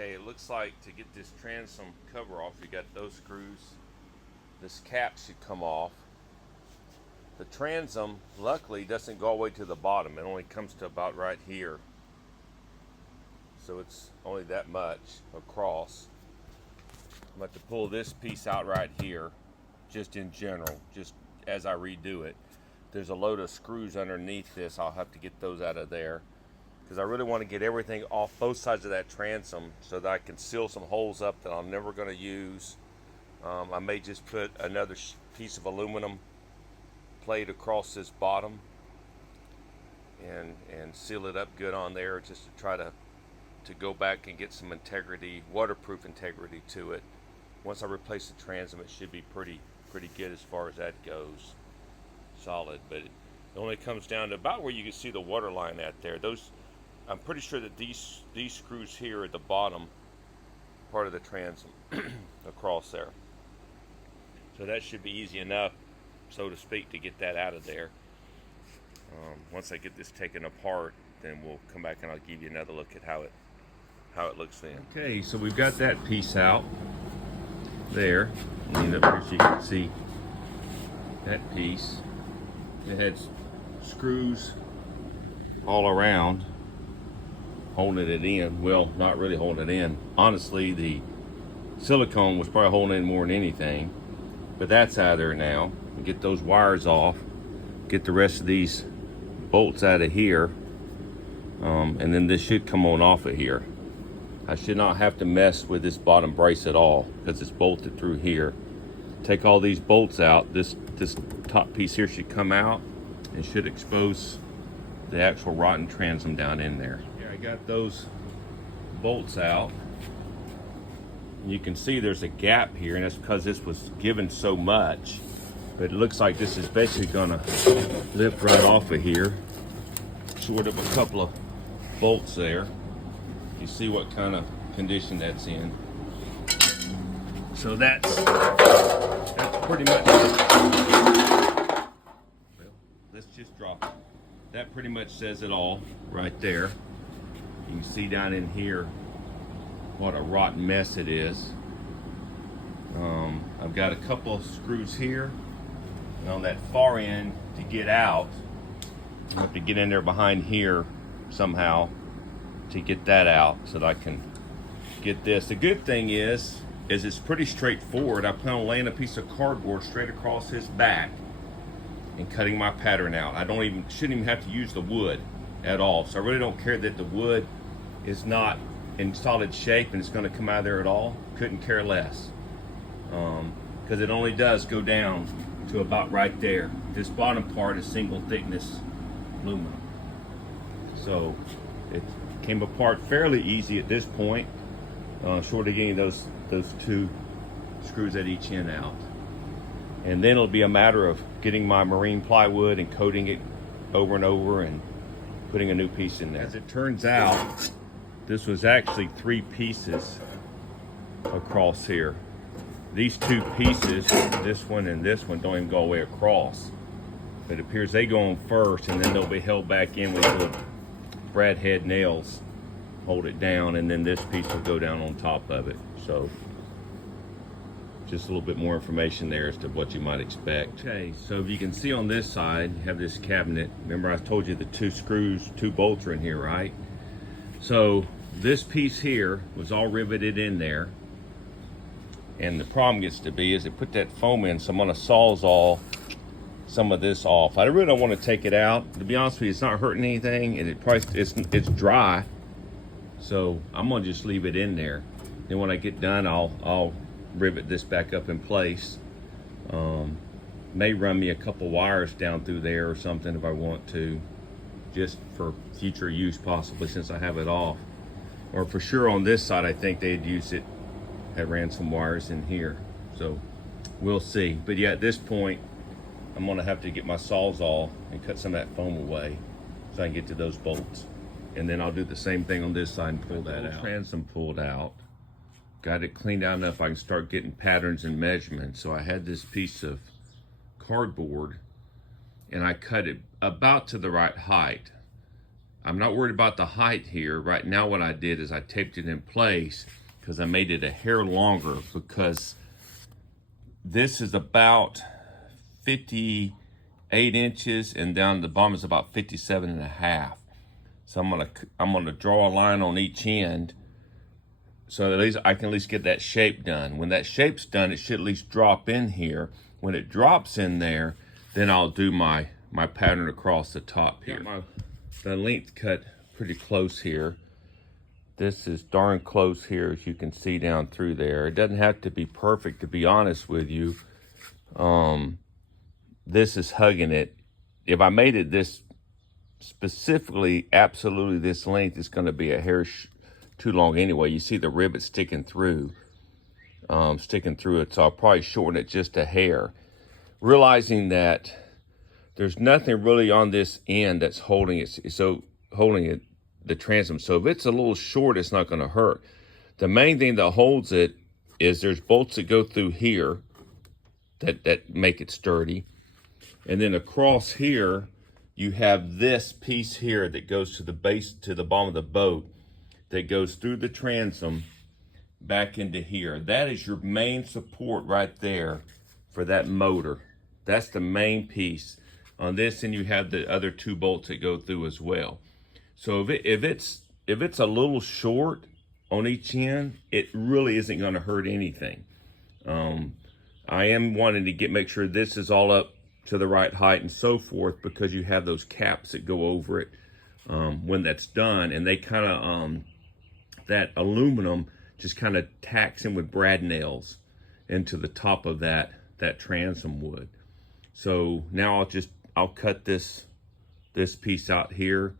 Okay, it looks like to get this transom cover off, you got those screws. This cap should come off. The transom, luckily, doesn't go all the way to the bottom. It only comes to about right here. So it's only that much across. I'm going to have to pull this piece out right here, just in general, just as I redo it. There's a load of screws underneath this. I'll have to get those out of there, because I really want to get everything off both sides of that transom so that I can seal some holes up that I'm never going to use. I may just put another piece of aluminum plate across this bottom and seal it up good on there, just to try to go back and get some integrity, waterproof integrity to it. Once I replace the transom, it should be pretty good as far as that goes. Solid, but it only comes down to about where you can see the water line at there. Those, I'm pretty sure that these screws here at the bottom part of the transom across there. So that should be easy enough, so to speak, to get that out of there. Once I get this taken apart, then we'll come back and I'll give you another look at how it looks then. Okay, so we've got that piece out there. And up here so you can see that piece. It had screws all around holding it in. Well, not really holding it in. Honestly, the silicone was probably holding it in more than anything. But that's out of there now. Get those wires off. Get the rest of these bolts out of here. And then this should come on off of here. I should not have to mess with this bottom brace at all, because it's bolted through here. Take all these bolts out. This top piece here should come out and should expose the actual rotten transom down in there. Here, I got those bolts out. You can see there's a gap here, and that's because this was given so much. But it looks like this is basically gonna lift right off of here. Short of a couple of bolts there. You see what kind of condition that's in. So that's pretty much it. Well, let's just drop it. That pretty much says it all right there. You can see down in here what a rotten mess it is. I've got a couple of screws here, and on that far end to get out, I have to get in there behind here somehow to get that out so that I can get this. The good thing is it's pretty straightforward. I plan on laying a piece of cardboard straight across his back and cutting my pattern out. Shouldn't even have to use the wood at all. So I really don't care that the wood is not in solid shape and it's going to come out of there at all. Couldn't care less, because it only does go down to about right there. This bottom part is single thickness aluminum, so it came apart fairly easy at this point, short of getting those two screws at each end out. And then it'll be a matter of getting my marine plywood and coating it over and over and putting a new piece in there. As it turns out, this was actually 3 pieces across here. These 2 pieces, this one and this one, don't even go all the way across. But it appears they go on first, and then they'll be held back in with little brad head nails, hold it down, and then this piece will go down on top of it. So just a little bit more information there as to what you might expect. Okay, so if you can see on this side, you have this cabinet. Remember I told you the 2 bolts are in here, right? So this piece here was all riveted in there. And the problem gets to be is they put that foam in, so I'm gonna Sawzall some of this off. I really don't want to take it out. To be honest with you, it's not hurting anything, and it's dry. So I'm gonna just leave it in there. Then when I get done, I'll rivet this back up in place. May run me a couple wires down through there or something if I want to, just for future use possibly, since I have it off. Or for sure on this side, I think they'd use it. I ran some wires in here, so we'll see. But yeah, at this point, I'm gonna have to get my Sawzall and cut some of that foam away so I can get to those bolts. And then I'll do the same thing on this side and pull that out. Transom pulled out. Got it cleaned out enough I can start getting patterns and measurements. So I had this piece of cardboard and I cut it about to the right height. I'm not worried about the height here. Right now what I did is I taped it in place because I made it a hair longer, because this is about 58 inches and down the bottom is about 57 and a half. So I'm gonna draw a line on each end so at least I can at least get that shape done. When that shape's done, it should at least drop in here. When it drops in there, then I'll do my pattern across the top here. The length cut pretty close here. This is darn close here, as you can see down through there. It doesn't have to be perfect, to be honest with you. This is hugging it. If I made it this specifically, absolutely this length, is going to be a hair too long anyway. You see the rivet sticking through it, so I'll probably shorten it just a hair, realizing that there's nothing really on this end that's holding it. So holding it, the transom. So if it's a little short, it's not going to hurt. The main thing that holds it is there's bolts that go through here that make it sturdy, and then across here you have this piece here that goes to the base, to the bottom of the boat, that goes through the transom back into here. That is your main support right there for that motor. That's the main piece on this, and you have the other two bolts that go through as well. So if it's a little short on each end, it really isn't going to hurt anything. I am wanting to make sure this is all up to the right height and so forth, because you have those caps that go over it when that's done, and they kind of that aluminum just kind of tacks in with brad nails into the top of that transom wood. So now I'll cut this piece out here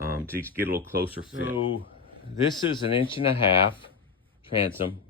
to get a little closer fit. So this is 1.5 inch transom.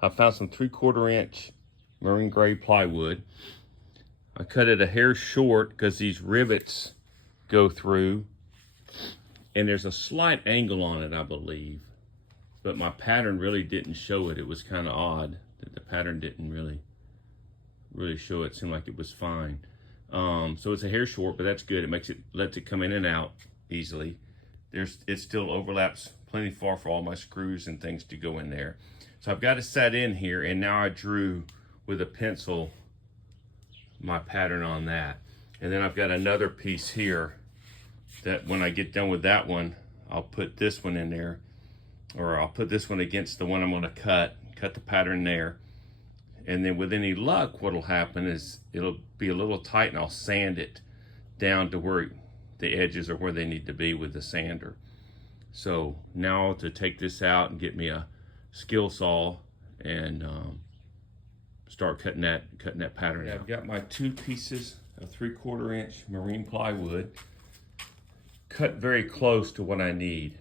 I found some 3/4 inch marine gray plywood. I cut it a hair short because these rivets go through, and there's a slight angle on it, I believe, but my pattern really didn't show it. It was kind of odd that the pattern didn't really show it. It seemed like it was fine. So it's a hair short, but that's good. It lets it come in and out easily. It still overlaps plenty far for all my screws and things to go in there. So I've got it set in here, and now I drew with a pencil my pattern on that. And then I've got another piece here that when I get done with that one, I'll put this one in there, or I'll put this one against the one I'm going to cut the pattern there. And then with any luck, what'll happen is it'll be a little tight, and I'll sand it down to where the edges are where they need to be with the sander. So now to take this out and get me a skill saw and start cutting that pattern out. I've got my 2 pieces of 3/4 inch marine plywood cut very close to what I need.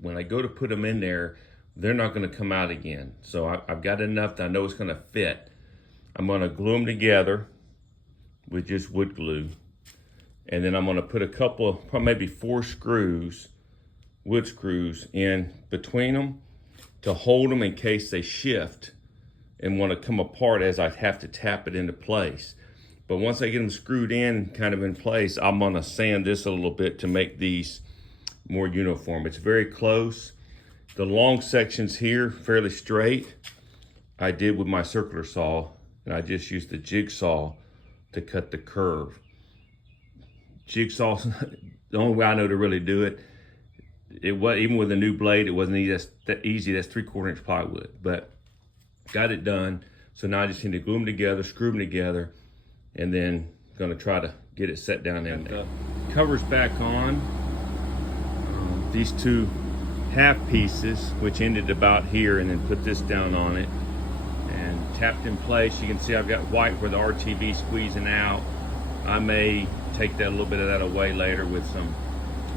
When I go to put them in there, they're not going to come out again. So I've got enough that I know it's going to fit. I'm going to glue them together with just wood glue. And then I'm going to put a couple of, probably maybe 4 screws, wood screws, in between them to hold them in case they shift and want to come apart, as I have to tap it into place. But once I get them screwed in, kind of in place, I'm going to sand this a little bit to make these more uniform. It's very close. The long sections here, fairly straight, I did with my circular saw, and I just used the jigsaw to cut the curve. Jigsaw's the only way I know to really do it. It was, even with a new blade, it wasn't that easy. That's 3/4 inch plywood, but got it done. So now I just need to glue them together, screw them together, and then gonna try to get it set down in there. The cover's back on. These 2 half pieces, which ended about here, and then put this down on it and tapped in place. You can see I've got white where the RTV squeezing out. I may take that, a little bit of that away later with some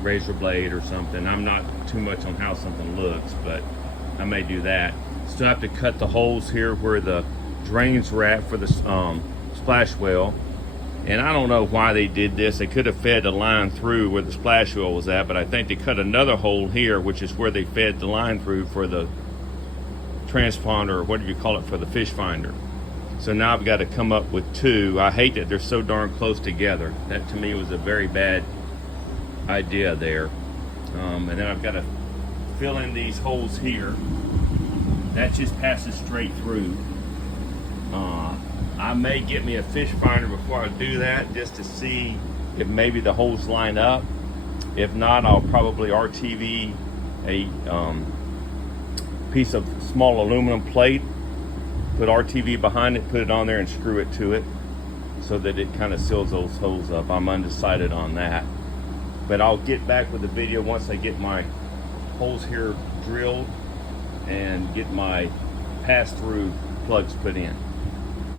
razor blade or something. I'm not too much on how something looks, but I may do that. Still have to cut the holes here where the drains were at for the splash well. And I don't know why they did this. They could have fed the line through where the splash well was at, but I think they cut another hole here, which is where they fed the line through for the transponder, or whatever you call it, for the fish finder. So now I've got to come up with 2. I hate that they're so darn close together. That to me was a very bad idea there. And then I've got to fill in these holes here. That just passes straight through. I may get me a fish finder before I do that, just to see if maybe the holes line up. If not, I'll probably RTV a piece of small aluminum plate, put RTV behind it, put it on there and screw it to it so that it kind of seals those holes up. I'm undecided on that, but I'll get back with the video once I get my holes here drilled and get my pass-through plugs put in.